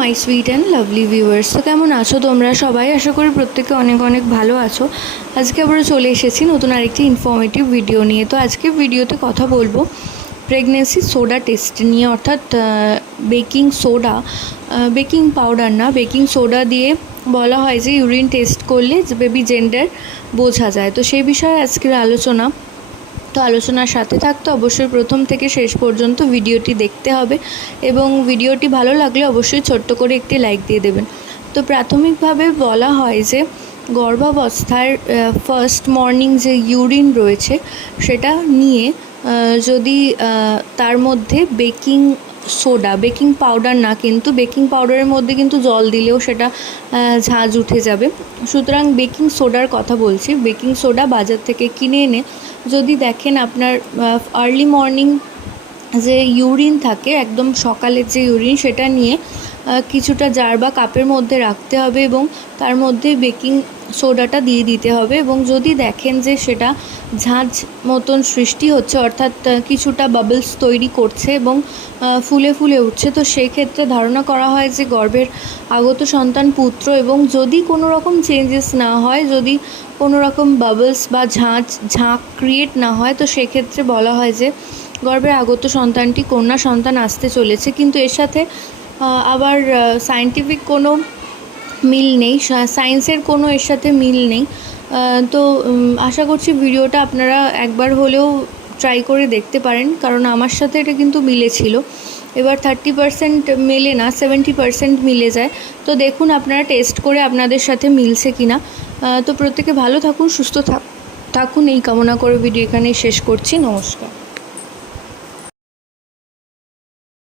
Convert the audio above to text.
My sweet and lovely viewers. তো কেমন আছো তোমরা সবাই? আশা করি প্রত্যেকে অনেক অনেক ভালো আছো। আজকে আমরা চলে এসেছি নতুন আরেকটি ইনফর্মেটিভ ভিডিও নিয়ে। তো আজকে ভিডিওতে কথা বলব প্রেগনেন্সি সোডা টেস্ট নিয়ে, অর্থাৎ বেকিং সোডা বেকিং পাউডার না বেকিং সোডা দিয়ে বলা হয় যে ইউরিন টেস্ট করলে বেবি জেন্ডার বোঝা যায়। তো সেই বিষয়ে আজকের আলোচনা তো আলোচনার সাথে থাকতে অবশ্যই প্রথম থেকে শেষ পর্যন্ত ভিডিওটি দেখতে হবে এবং ভিডিওটি ভালো লাগলে অবশ্যই ছোট্ট করে একটি লাইক দিয়ে দেবেন। তো প্রাথমিকভাবে বলা হয় যে, গর্ভাবস্থার ফার্স্ট মর্নিং যে ইউরিন রয়েছে, সেটা নিয়ে যদি তার মধ্যে বেকিং সোডা, বেকিং পাউডার না, কিন্তু বেকিং পাউডারের মধ্যে কিন্তু জল দিলেও সেটা ঝাঁজ উঠে যাবে। সুতরাং বেকিং সোডার কথা বলছি। বেকিং সোডা বাজার থেকে কিনে এনে যদি দেখেন আপনার আর্লি মর্নিং যে ইউরিন থাকে, একদম সকালের যে ইউরিন সেটা নিয়ে কিছুটা জার বা কাপের মধ্যে রাখতে হবে এবং তার মধ্যে বেকিং সোডাটা দিয়ে দিতে হবে এবং যদি দেখেন যে সেটা ঝাঁঝ মতন সৃষ্টি হচ্ছে, অর্থাৎ কিছুটা বাবলস তৈরি করছে এবং ফুলে ফুলে উঠছে, তো সেই ক্ষেত্রে ধারণা করা হয় যে গর্ভের আগত সন্তান পুত্র এবং যদি কোনো রকম চেঞ্জেস না হয়, যদি কোনো রকম বাবলস বা ঝাঁঝ ঝাঁক ক্রিয়েট না হয়, তো সেক্ষেত্রে বলা হয় যে গর্ভে আগত সন্তানটি কন্যা সন্তান আসতে চলেছে, কিন্তু এর সাথে আবার সায়েন্টিফিক কোনো মিল নেই সায়েন্সের কোনো এর সাথে মিল নেই। তো আশা করছি ভিডিওটা আপনারা একবার হলেও ট্রাই করে দেখতে পারেন, কারণ আমার সাথে এটা কিন্তু মিলেছিল এবার থার্টি পার্সেন্ট মেলে না সেভেন্টি পার্সেন্ট মিলে যায়। তো দেখুন আপনারা টেস্ট করে আপনাদের সাথে মিলছে কি না তো প্রত্যেকে ভালো থাকুন, সুস্থ থাক, থাকুন। এই কামনা করে ভিডিও এখানেই শেষ করছি। নমস্কার।